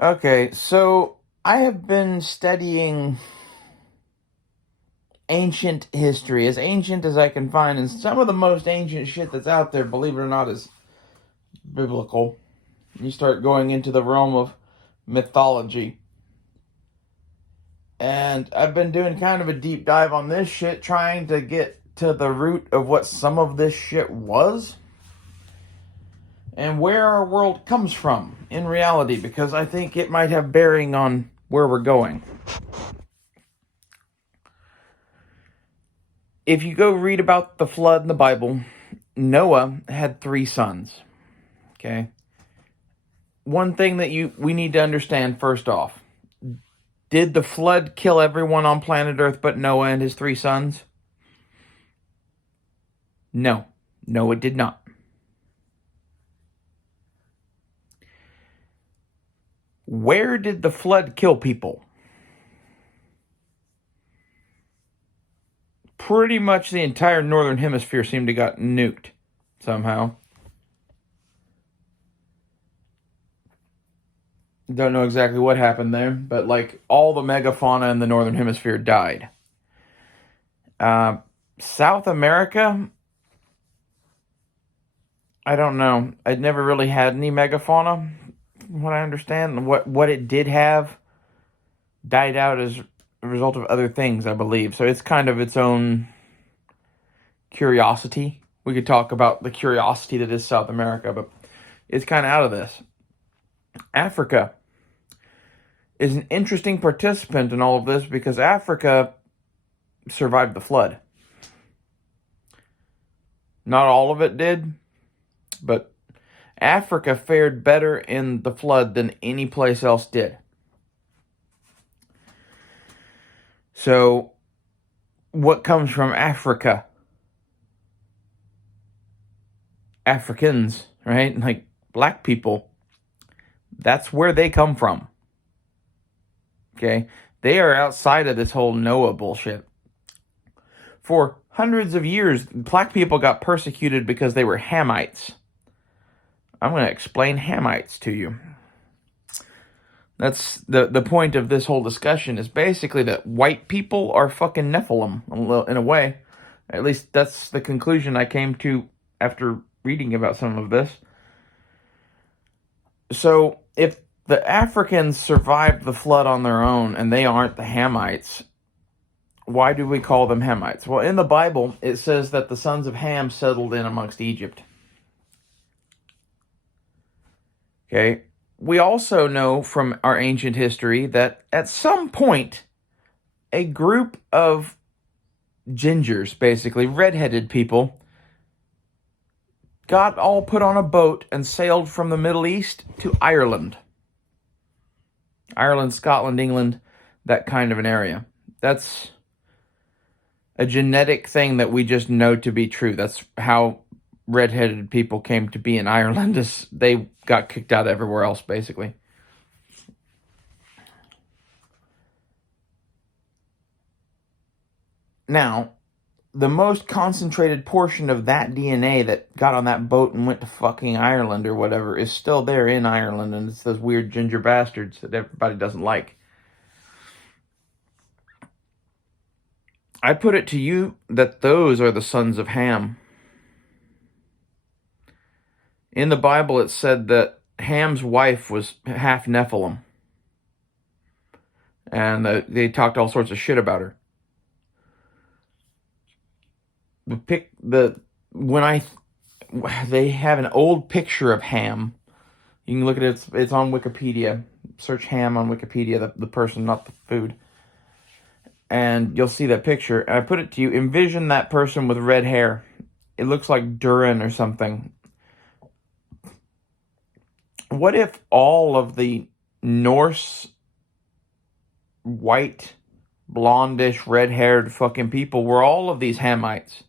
Okay, so I have been studying ancient history, as ancient as I can find, and some of the most ancient shit that's out there, believe it or not, is biblical. You start going into the realm of mythology. And I've been doing kind of a deep dive on this shit, trying to get to the root of what some of this shit was and where our world comes from in reality, because I think it might have bearing on where we're going. If you go read about the flood in the Bible, Noah had 3 sons. Okay? One thing that we need to understand first off. Did the flood kill everyone on planet Earth but Noah and his 3 sons? No. No, it did not. Where did the flood kill people? Pretty much the entire northern hemisphere seemed to got nuked somehow. Don't know exactly what happened there, but like all the megafauna in the northern hemisphere died. South America, I don't know. It never really had any megafauna, from what I understand. What it did have died out as a result of other things, I believe. So it's kind of its own curiosity. We could talk about the curiosity that is South America, but it's kind of out of this. Africa is an interesting participant in all of this because Africa survived the flood. Not all of it did, but Africa fared better in the flood than any place else did. So, what comes from Africa? Africans, right? Like black people. That's where they come from. Okay? They are outside of this whole Noah bullshit. For hundreds of years, black people got persecuted because they were Hamites. I'm going to explain Hamites to you. That's the point of this whole discussion is basically that white people are fucking Nephilim in a way. At least that's the conclusion I came to after reading about some of this. So if the Africans survived the flood on their own and they aren't the Hamites, why do we call them Hamites? Well, in the Bible, it says that the sons of Ham settled in amongst Egypt. Okay? We also know from our ancient history that at some point, a group of gingers, basically, redheaded people, got all put on a boat and sailed from the Middle East to Ireland. Ireland, Scotland, England, that kind of an area. That's a genetic thing that we just know to be true. That's how redheaded people came to be in Ireland. Is they got kicked out everywhere else, basically. Now, the most concentrated portion of that DNA that got on that boat and went to fucking Ireland or whatever is still there in Ireland, and it's those weird ginger bastards that everybody doesn't like. I put it to you that those are the sons of Ham. In the Bible, it said that Ham's wife was half Nephilim. And they talked all sorts of shit about her. They have an old picture of Ham. You can look at it. It's on Wikipedia. Search Ham on Wikipedia, the person, not the food. And you'll see that picture. And I put it to you. Envision that person with red hair. It looks like Durin or something. What if all of the Norse white, blondish, red-haired fucking people were all of these Hamites?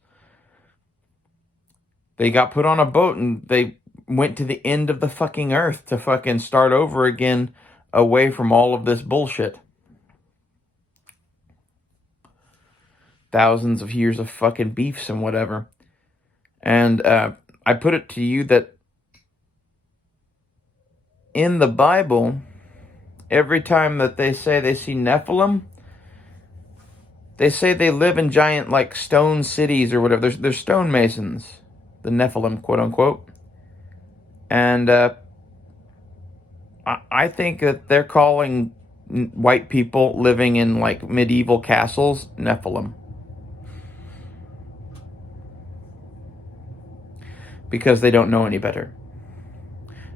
They got put on a boat and they went to the end of the fucking earth to fucking start over again away from all of this bullshit. Thousands of years of fucking beefs and whatever. And I put it to you that in the Bible, every time that they say they see Nephilim, they say they live in giant, like, stone cities or whatever. They're stonemasons, the Nephilim, quote unquote. And I think that they're calling white people living in, like, medieval castles Nephilim. Because they don't know any better.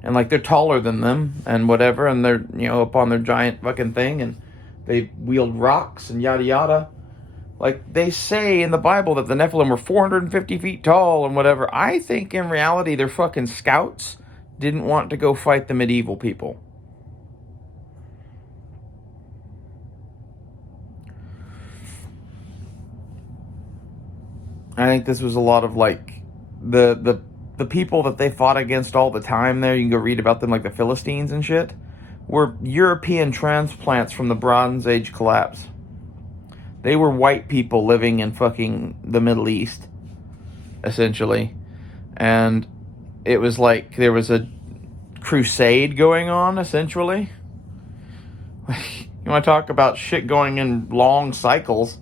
And, like, they're taller than them and whatever, and they're, up on their giant fucking thing, and they wield rocks and yada yada. Like, they say in the Bible that the Nephilim were 450 feet tall and whatever. I think in reality they're fucking scouts, didn't want to go fight the medieval people. I think this was a lot of, like, the people that they fought against all the time there, you can go read about them, like the Philistines and shit, were European transplants from the Bronze Age collapse. They were white people living in fucking the Middle East, essentially. And it was like there was a crusade going on, essentially. You want to talk about shit going in long cycles?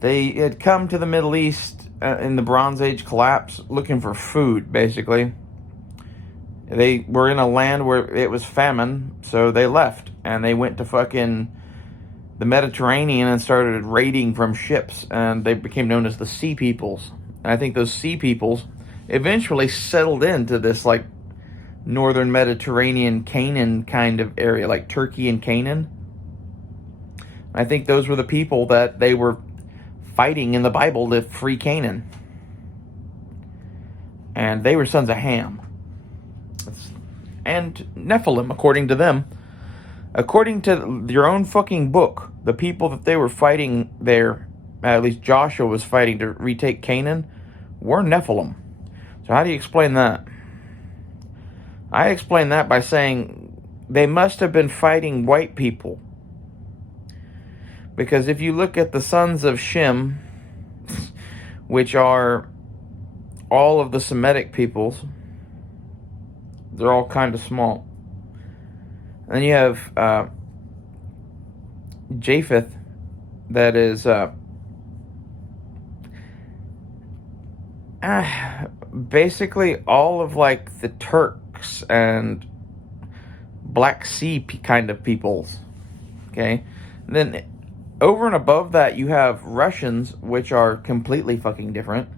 They had come to the Middle East in the Bronze Age collapse looking for food, basically. They were in a land where it was famine, so they left. And they went to fucking the Mediterranean and started raiding from ships. And they became known as the Sea Peoples. And I think those Sea Peoples eventually settled into this, like, northern Mediterranean Canaan kind of area, like Turkey and Canaan. I think those were the people that they were fighting in the Bible to free Canaan. And they were sons of Ham. And Nephilim, according to them. According to your own fucking book, the people that they were fighting there, at least Joshua was fighting to retake Canaan, were Nephilim. So how do you explain that? I explain that by saying they must have been fighting white people. Because if you look at the sons of Shem, which are all of the Semitic peoples, they're all kind of small. And then you have Japheth, that is basically all of, like, the Turks and Black Sea kind of peoples. Okay? And then over and above that, you have Russians, which are completely fucking different.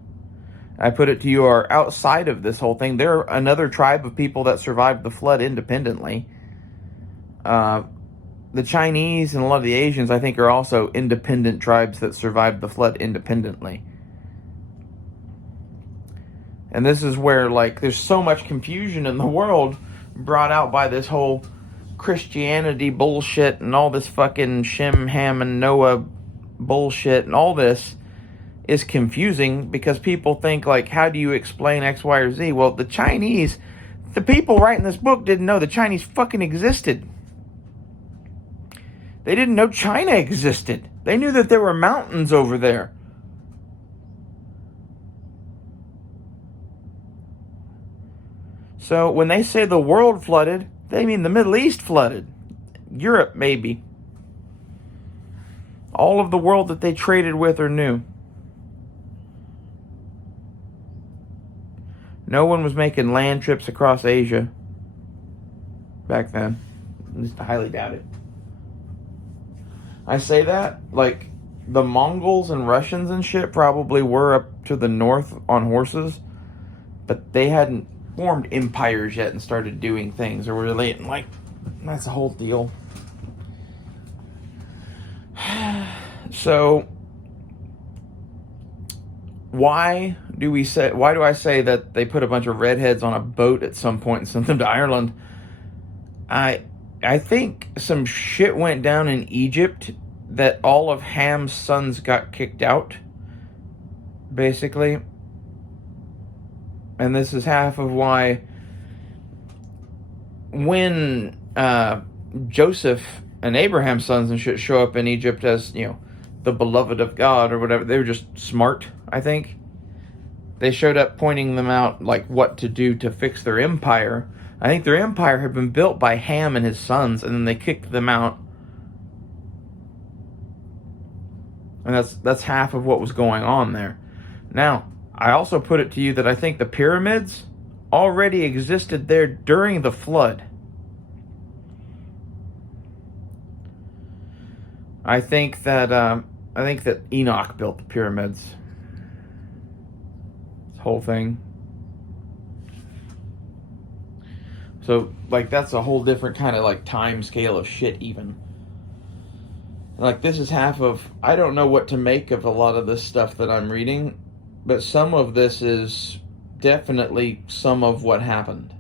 I put it to you, are outside of this whole thing. They're another tribe of people that survived the flood independently. The Chinese and a lot of the Asians, I think, are also independent tribes that survived the flood independently. And this is where, like, there's so much confusion in the world brought out by this whole Christianity bullshit and all this fucking Shem, Ham, and Noah bullshit, and all this is confusing because people think, like, how do you explain X, Y, or Z? Well, the Chinese, the people writing this book didn't know the Chinese fucking existed. They didn't know China existed. They knew that there were mountains over there. So when they say the world flooded, they mean the Middle East flooded. Europe, maybe. All of the world that they traded with or knew. No one was making land trips across Asia back then. At least I highly doubt it. I say that, like, the Mongols and Russians and shit probably were up to the north on horses, but they hadn't formed empires yet and started doing things, or were they, like, that's the whole deal. So why do I say that they put a bunch of redheads on a boat at some point and sent them to Ireland? I think some shit went down in Egypt that all of Ham's sons got kicked out, basically. And this is half of why when Joseph and Abraham's sons and shit show up in Egypt as, the beloved of God or whatever, they were just smart, I think. They showed up pointing them out, like, what to do to fix their empire. I think their empire had been built by Ham and his sons, and then they kicked them out. And that's half of what was going on there. Now, I also put it to you that I think the pyramids already existed there during the flood. I think that Enoch built the pyramids. This whole thing. So, like, that's a whole different kind of, like, time scale of shit, even. Like, this is half of... I don't know what to make of a lot of this stuff that I'm reading, but some of this is definitely some of what happened.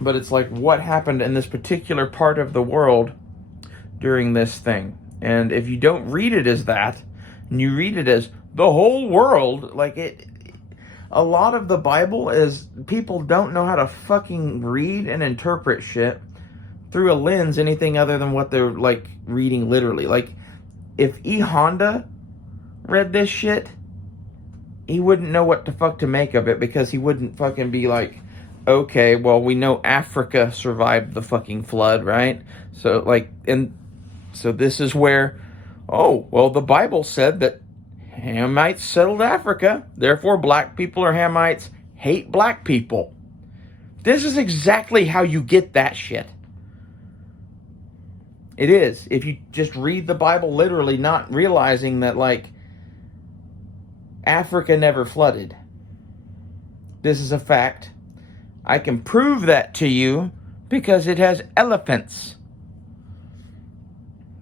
But it's like, what happened in this particular part of the world during this thing? And if you don't read it as that, and you read it as the whole world, like, it... A lot of the Bible is people don't know how to fucking read and interpret shit through a lens anything other than what they're, like, reading literally. Like, if E. Honda read this shit, he wouldn't know what the fuck to make of it, because he wouldn't fucking be like, okay, well, we know Africa survived the fucking flood, right? So, like, and so this is where, oh, well, the Bible said that Hamites settled Africa, therefore black people or Hamites hate black people. This is exactly how you get that shit. It is. If you just read the Bible literally, not realizing that, like, Africa never flooded. This is a fact. I can prove that to you because it has elephants.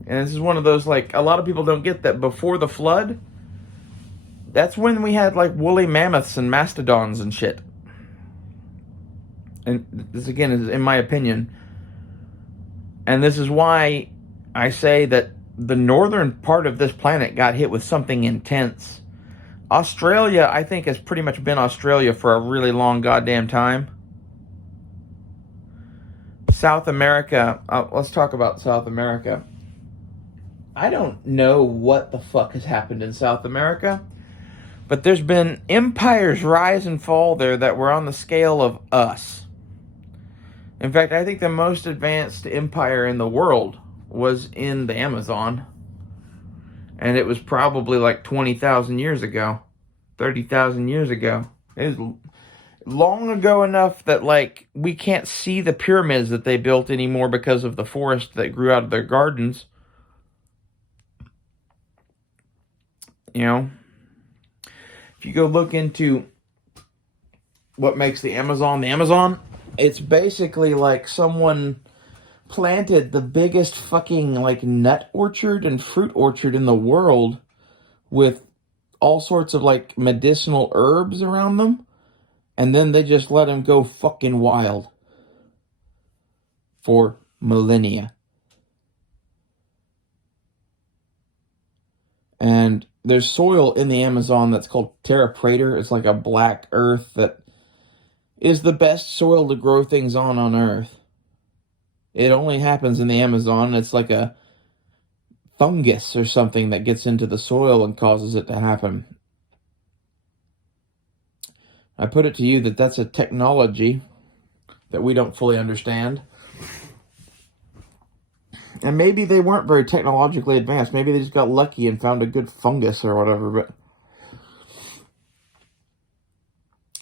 And this is one of those, like, a lot of people don't get that before the flood, that's when we had, like, woolly mammoths and mastodons and shit. And this, again, is in my opinion. And this is why I say that the northern part of this planet got hit with something intense. Australia, I think, has pretty much been Australia for a really long goddamn time. South America, let's talk about South America. I don't know what the fuck has happened in South America, but there's been empires rise and fall there that were on the scale of us. In fact, I think the most advanced empire in the world was in the Amazon. And it was probably like 20,000 years ago. 30,000 years ago. It was long ago enough that, like, we can't see the pyramids that they built anymore because of the forest that grew out of their gardens. You know? If you go look into what makes the Amazon, it's basically like someone planted the biggest fucking, like, nut orchard and fruit orchard in the world with all sorts of, like, medicinal herbs around them, and then they just let them go fucking wild for millennia. And there's soil in the Amazon that's called terra prater. It's like a black earth that is the best soil to grow things on Earth. It only happens in the Amazon. It's like a fungus or something that gets into the soil and causes it to happen. I put it to you that that's a technology that we don't fully understand. And maybe they weren't very technologically advanced. Maybe they just got lucky and found a good fungus or whatever. But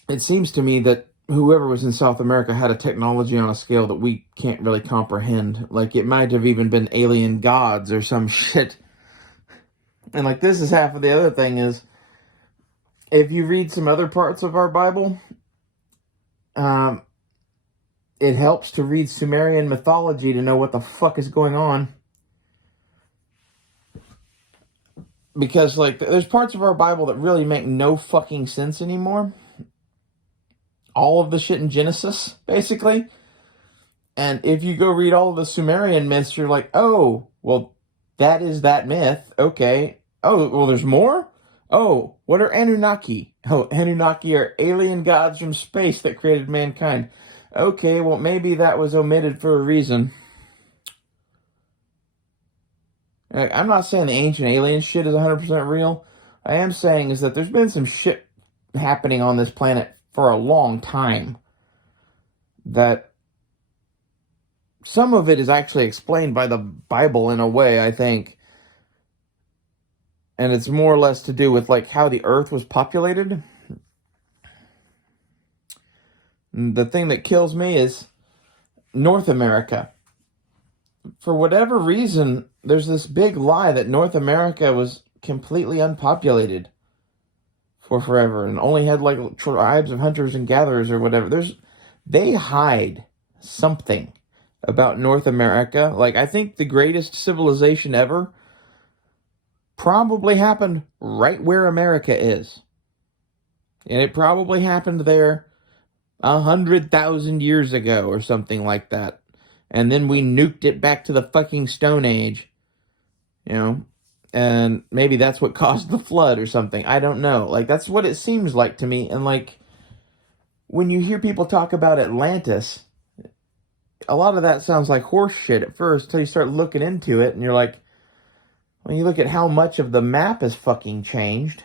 it seems to me that whoever was in South America had a technology on a scale that we can't really comprehend. Like, it might have even been alien gods or some shit. And, like, this is half of the other thing is, if you read some other parts of our Bible, it helps to read Sumerian mythology to know what the fuck is going on. Because, like, there's parts of our Bible that really make no fucking sense anymore. All of the shit in Genesis, basically. And if you go read all of the Sumerian myths, you're like, oh, well, that is that myth. Okay. Oh, well, there's more? Oh, what are Anunnaki? Oh, Anunnaki are alien gods from space that created mankind. Okay, well, maybe that was omitted for a reason. I'm not saying the ancient alien shit is 100% real. I am saying is that there's been some shit happening on this planet for a long time. that some of it is actually explained by the Bible in a way, I think. And it's more or less to do with like how the earth was populated. The thing that kills me is North America. For whatever reason, there's this big lie that North America was completely unpopulated for forever and only had like tribes of hunters and gatherers or whatever. They hide something about North America. Like, I think the greatest civilization ever probably happened right where America is. And it probably happened there 100,000 years ago or something like that. And then we nuked it back to the fucking Stone Age. You know? And maybe that's what caused the flood or something. I don't know. Like, that's what it seems like to me. And, like, when you hear people talk about Atlantis, a lot of that sounds like horse shit at first until you start looking into it. And you're like, when you look at how much of the map has fucking changed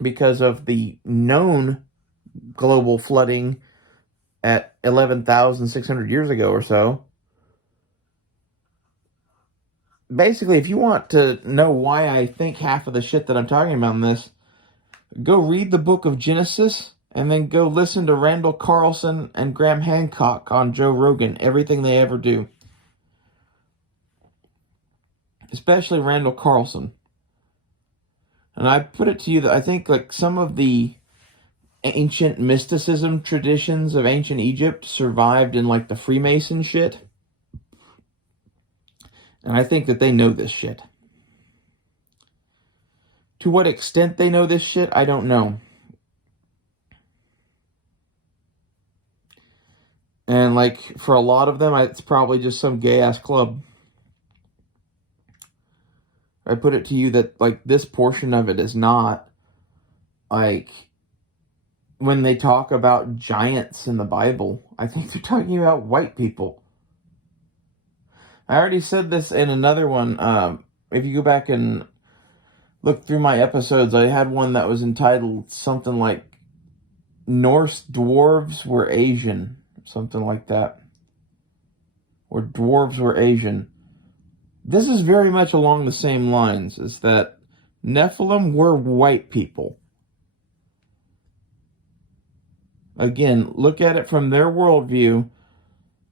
because of the known global flooding at 11,600 years ago or so. Basically, if you want to know why I think half of the shit that I'm talking about in this, go read the book of Genesis and then go listen to Randall Carlson and Graham Hancock on Joe Rogan, everything they ever do. Especially Randall Carlson. And I put it to you that I think like some of the ancient mysticism traditions of ancient Egypt survived in like the Freemason shit. And I think that they know this shit. To what extent they know this shit, I don't know. And like for a lot of them, it's probably just some gay-ass club. I put it to you that like this portion of it is not like when they talk about giants in the Bible, I think they're talking about white people. I already said this in another one. If you go back and look through my episodes, I had one that was entitled something like Norse Dwarves Were Asian. Something like that. Or Dwarves Were Asian. This is very much along the same lines. Is that Nephilim were white people. Again, look at it from their worldview.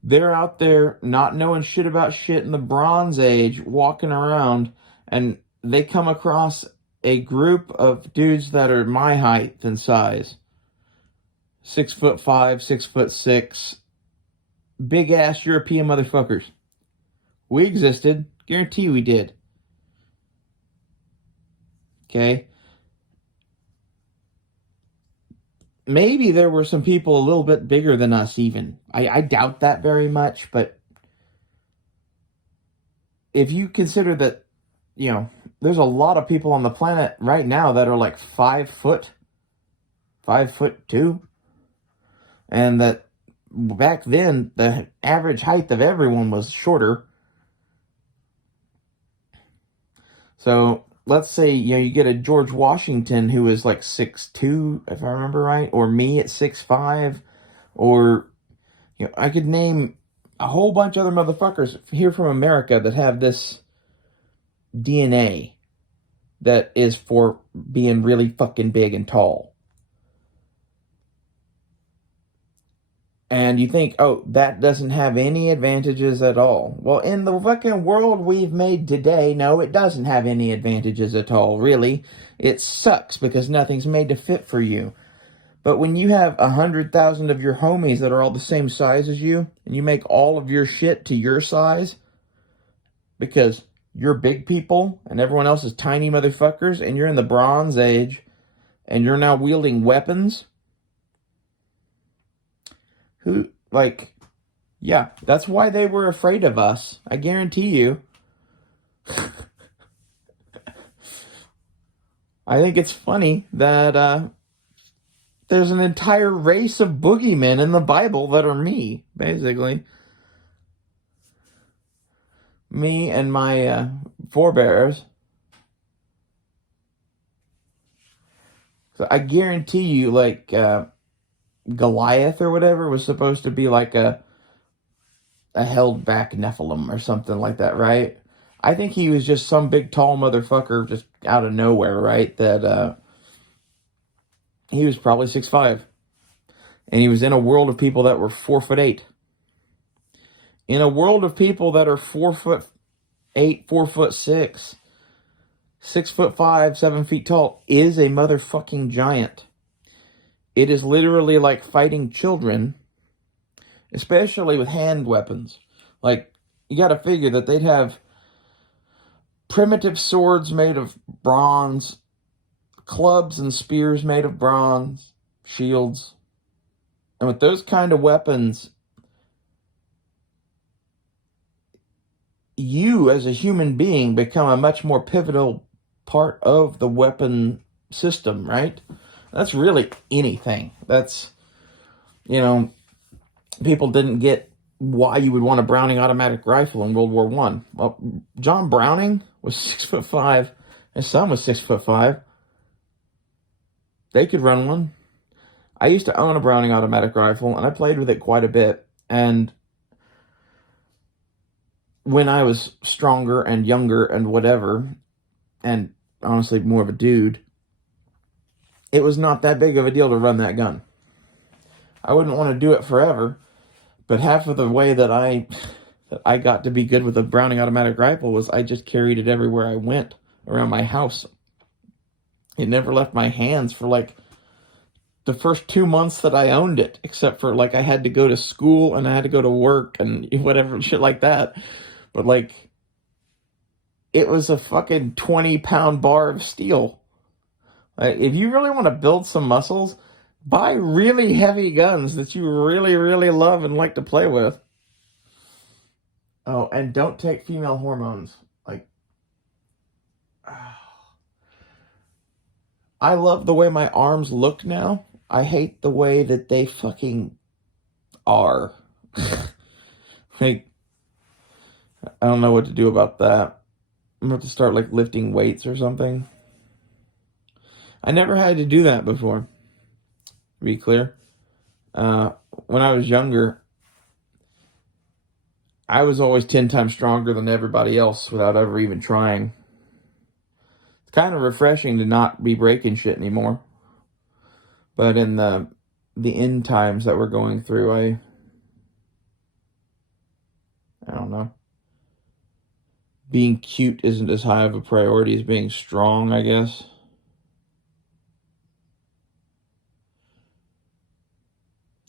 They're out there not knowing shit about shit in the Bronze Age, walking around, and they come across a group of dudes that are my height and size. 6'5", 6'6", big ass European motherfuckers. We existed. Guarantee we did. Okay? Maybe there were some people a little bit bigger than us even. I doubt that very much, but if you consider that, you know, there's a lot of people on the planet right now that are like 5 foot, 5'2", and that back then the average height of everyone was shorter. So let's say, you know, you get a George Washington who is like 6'2", if I remember right, or me at 6'5", or, you know, I could name a whole bunch of other motherfuckers here from America that have this DNA that is for being really fucking big and tall. And you think, oh, that doesn't have any advantages at all. Well, in the fucking world we've made today, no, it doesn't have any advantages at all, really. It sucks because nothing's made to fit for you. But when you have 100,000 of your homies that are all the same size as you, and you make all of your shit to your size, because you're big people, and everyone else is tiny motherfuckers, and you're in the Bronze Age, and you're now wielding weapons, who, like, yeah, that's why they were afraid of us. I guarantee you. I think it's funny that there's an entire race of boogeymen in the Bible that are me, basically. Me and my forebears. So I guarantee you, like, Goliath or whatever was supposed to be like a held back Nephilim or something like that, right? I think he was just some big tall motherfucker just out of nowhere, right? That he was probably 6'5", and he was in a world of people that were 4'8". In a world of people that are 4'8", 4'6", 6'5", 7 feet tall, is a motherfucking giant. It is literally like fighting children, especially with hand weapons. Like, you got to figure that they'd have primitive swords made of bronze, clubs and spears made of bronze, shields. And with those kind of weapons, you as a human being become a much more pivotal part of the weapon system, right? That's really anything. That's, people didn't get why you would want a Browning automatic rifle in World War I. Well, John Browning was 6'5". His son was 6'5". They could run one. I used to own a Browning automatic rifle, and I played with it quite a bit. And when I was stronger and younger and whatever, and honestly more of a dude, it was not that big of a deal to run that gun. I wouldn't want to do it forever, but half of the way that I got to be good with a Browning automatic rifle was I just carried it everywhere I went around my house. It never left my hands for like the first 2 months that I owned it, except for like I had to go to school and I had to go to work and whatever shit like that. But like, it was a fucking 20-pound bar of steel. If you really want to build some muscles, buy really heavy guns that you really, really love and like to play with. Oh, and don't take female hormones. Like, I love the way my arms look now. I hate the way that they fucking are. Like, I don't know what to do about that. I'm going to have to start like lifting weights or something. I never had to do that before, to be clear. When I was younger, I was always 10 times stronger than everybody else without ever even trying. It's kind of refreshing to not be breaking shit anymore. But in the end times that we're going through, I don't know. Being cute isn't as high of a priority as being strong, I guess.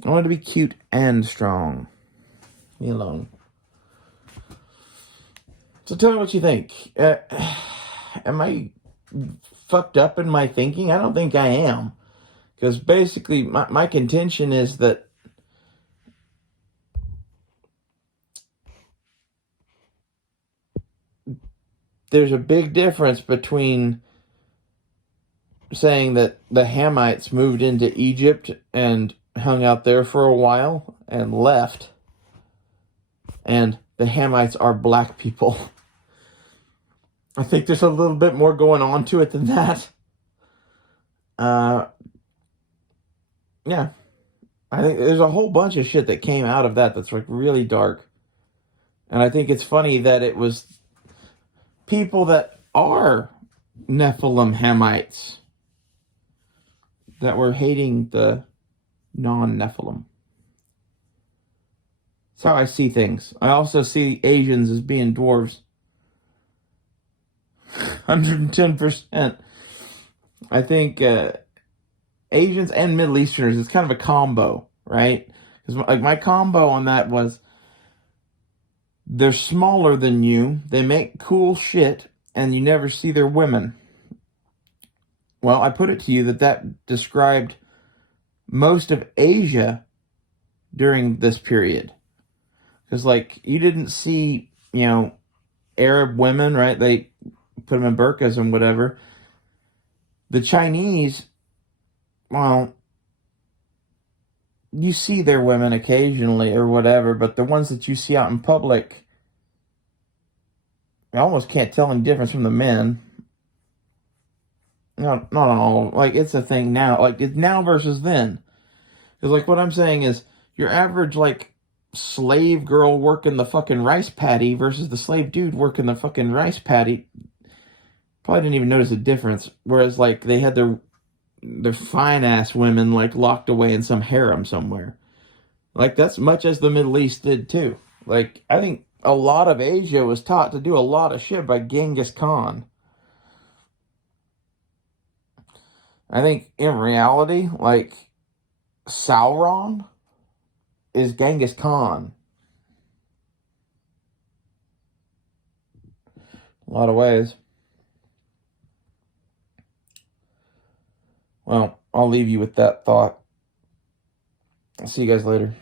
I want to be cute and strong. Leave me alone. So tell me what you think. Am I fucked up in my thinking? I don't think I am. Because basically, my contention is that there's a big difference between saying that the Hamites moved into Egypt and hung out there for a while and left, and the Hamites are black people. I think there's a little bit more going on to it than that. Yeah. I think there's a whole bunch of shit that came out of that that's like really dark. And I think it's funny that it was people that are Nephilim Hamites that were hating the non-Nephilim. That's how I see things. I also see Asians as being dwarves. 110%. I think Asians and Middle Easterners, it's kind of a combo, right? Because like my combo on that was, they're smaller than you, they make cool shit, and you never see their women. Well, I put it to you that described most of Asia during this period. Because, like, you didn't see, Arab women, right? They put them in burqas and whatever. The Chinese, well, you see their women occasionally or whatever, but the ones that you see out in public, you almost can't tell any difference from the men. Not all. Like, it's a thing now. Like, it's now versus then. Because, like, what I'm saying is, your average, like, slave girl working the fucking rice paddy versus the slave dude working the fucking rice paddy probably didn't even notice a difference. Whereas, like, they had their fine ass women, like, locked away in some harem somewhere. Like, that's much as the Middle East did too. Like, I think a lot of Asia was taught to do a lot of shit by Genghis Khan. I think in reality, like, Sauron is Genghis Khan. A lot of ways. Well, I'll leave you with that thought. I'll see you guys later.